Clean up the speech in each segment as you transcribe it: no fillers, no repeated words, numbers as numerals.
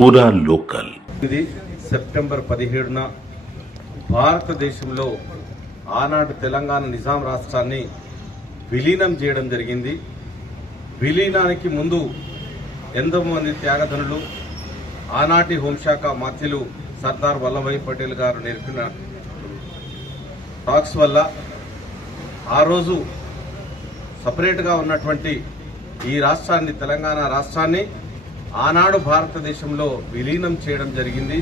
పూరా లోకల్. ఇది సెప్టెంబర్ 17న భారతదేశంలో ఆనాడు తెలంగాణ నిజాం రాష్ట్రాన్ని విలీనం చేయడం జరిగింది. విలీనానికి ముందు ఎంతో మంది త్యాగధనులు, ఆనాటి హోంశాఖ మంత్రులు సర్దార్ వల్లభాయ్ పటేల్ గారు నేర్పిన టాక్స్ వల్ల ఆ రోజు సపరేట్గా ఉన్నటువంటి ఈ రాష్ట్రాన్ని, తెలంగాణ రాష్ట్రాన్ని ఆనాడు భారతదేశంలో విలీనం చేయడం జరిగింది.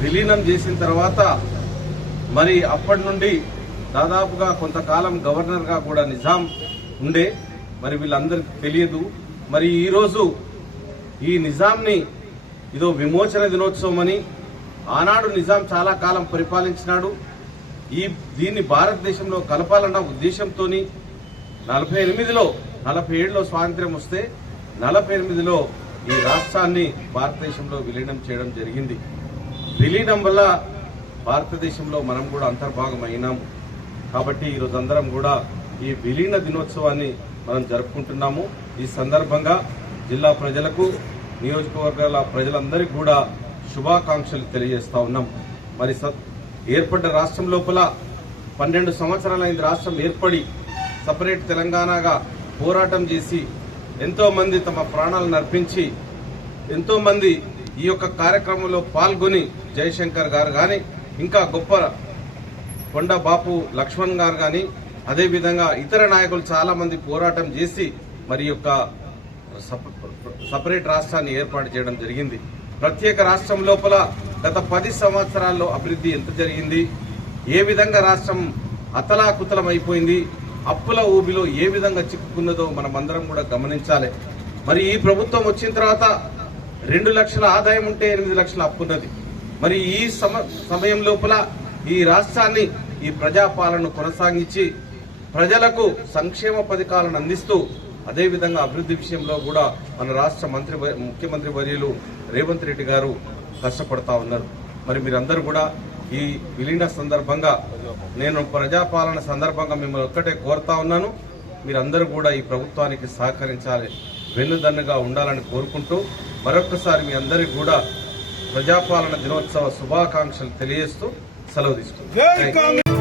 విలీనం చేసిన తర్వాత మరి అప్పటి నుండి దాదాపుగా కొంతకాలం గవర్నర్గా కూడా నిజాం ఉండే. మరి వీళ్ళందరికీ తెలియదు. మరి ఈరోజు ఈ నిజాంని ఇదో విమోచన దినోత్సవం అని, ఆనాడు నిజాం చాలా కాలం పరిపాలించినాడు. దీన్ని భారతదేశంలో కలపాలన్న ఉద్దేశంతో 47లో స్వాతంత్ర్యం వస్తే 48లో ఈ రాష్ట్రాన్ని భారతదేశంలో విలీనం చేయడం జరిగింది. విలీనం వల్ల భారతదేశంలో మనం కూడా అంతర్భాగం అయినాము. కాబట్టి ఈరోజు అందరం కూడా ఈ విలీన దినోత్సవాన్ని మనం జరుపుకుంటున్నాము. ఈ సందర్భంగా జిల్లా ప్రజలకు, నియోజకవర్గాల ప్రజలందరికీ కూడా శుభాకాంక్షలు తెలియజేస్తా ఉన్నాం. మరి ఏర్పడ్డ రాష్ట్రం లోపల 12 సంవత్సరాలైంది. రాష్ట్రం ఏర్పడి సపరేట్ తెలంగాణగా పోరాటం చేసి ఎంతో మంది తమ ప్రాణాలను అర్పించి ఎంతో మంది ఈ యొక్క కార్యక్రమంలో పాల్గొని, జయశంకర్ గారు కానీ, ఇంకా గొప్ప కొండ బాపు లక్ష్మణ్ గారు కానీ, అదేవిధంగా ఇతర నాయకులు చాలా మంది పోరాటం చేసి మరి యొక్క సపరేట్ రాష్ట్రాన్ని ఏర్పాటు చేయడం జరిగింది. ప్రత్యేక రాష్ట్రం లోపల గత 10 సంవత్సరాల్లో అభివృద్ధి ఎంత జరిగింది, ఏ విధంగా రాష్ట్రం అతలాకుతలం అయిపోయింది, అప్పుల ఊబిలో ఏ విధంగా చిక్కుకున్నదో మనమందరం కూడా గమనించాలి. మరి ఈ ప్రభుత్వం వచ్చిన తర్వాత 2 లక్షల ఆదాయం ఉంటే 8 లక్షల అప్పున్నది. మరి ఈ సమయం లోపల ఈ రాష్ట్రాన్ని, ఈ ప్రజాపాలన కొనసాగించి ప్రజలకు సంక్షేమ పథకాలను అందిస్తూ, అదేవిధంగా అభివృద్ధి విషయంలో కూడా మన రాష్ట్ర ముఖ్యమంత్రి వర్యులు రేవంత్ రెడ్డి గారు కష్టపడతా ఉన్నారు. మరి మీరందరూ కూడా ఈ విలీన సందర్భంగా, నేను ప్రజాపాలన సందర్భంగా మిమ్మల్ని ఒక్కటే కోరుతా ఉన్నాను, మీరందరూ కూడా ఈ ప్రభుత్వానికి సహకరించాలి, వెన్నుదన్నుగా ఉండాలని కోరుకుంటూ మరొక్కసారి మీ అందరికీ కూడా ప్రజాపాలన దినోత్సవ శుభాకాంక్షలు తెలియజేస్తూ సెలవు తీసుకుంటాను.